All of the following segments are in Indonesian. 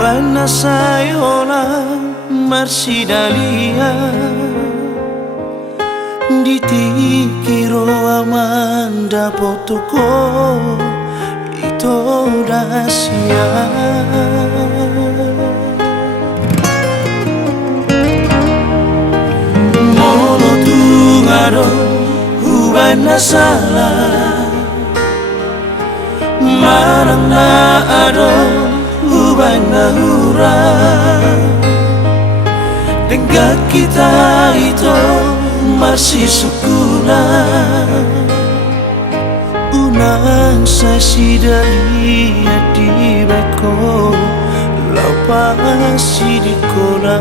Buona sayola marsidalia ditikiro amanda potuko ito dasia molo tungaro buona sala marang na ado buana hura dengan kita itu masih sukuna unang sasi dari hati beko lapasi di kona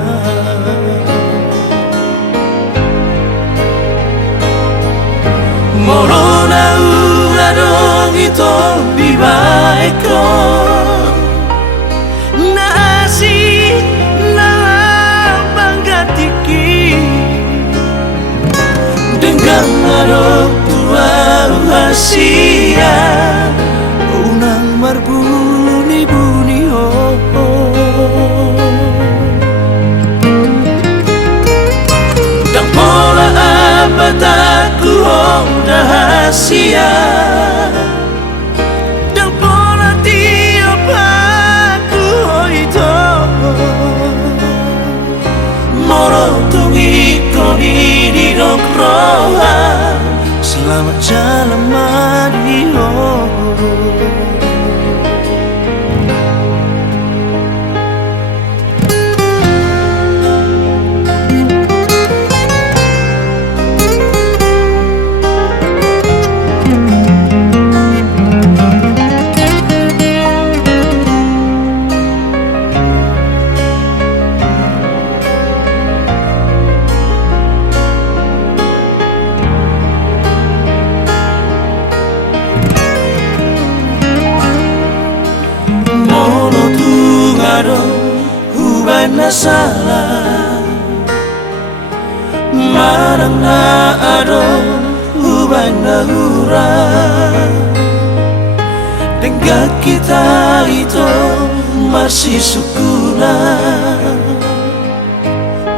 morona uradong itu bibaiko dengan marok tua rahasia unang marbuni-buni dan pola abadaku rahasia dan pola tiap aku itu morok tungi koni di roha selamat jalan Mario. Buana salah marang na ado buana hura dengan kita itu masih sukuna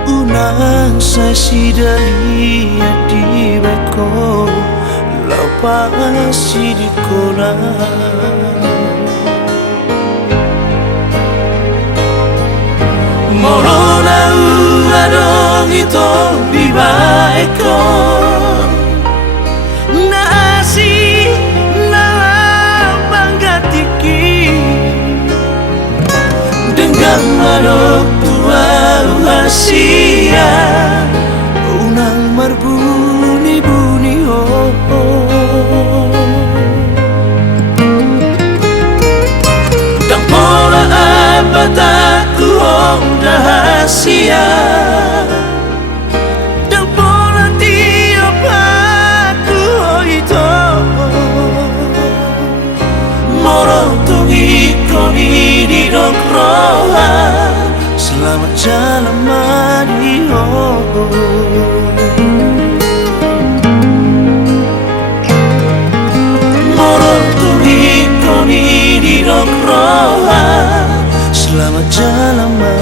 unang sasi dari hati beko lapasi di kona morona uradong itu bibaiko nasi na banggatiki dengan marok tua rahasia unang marbuni-buni dan pola abadaku rahasia dan pola tiap aku itu morong tungi koni di roha selamat jalan Mario. Morong tungi koni di roha selamat jalan Mario.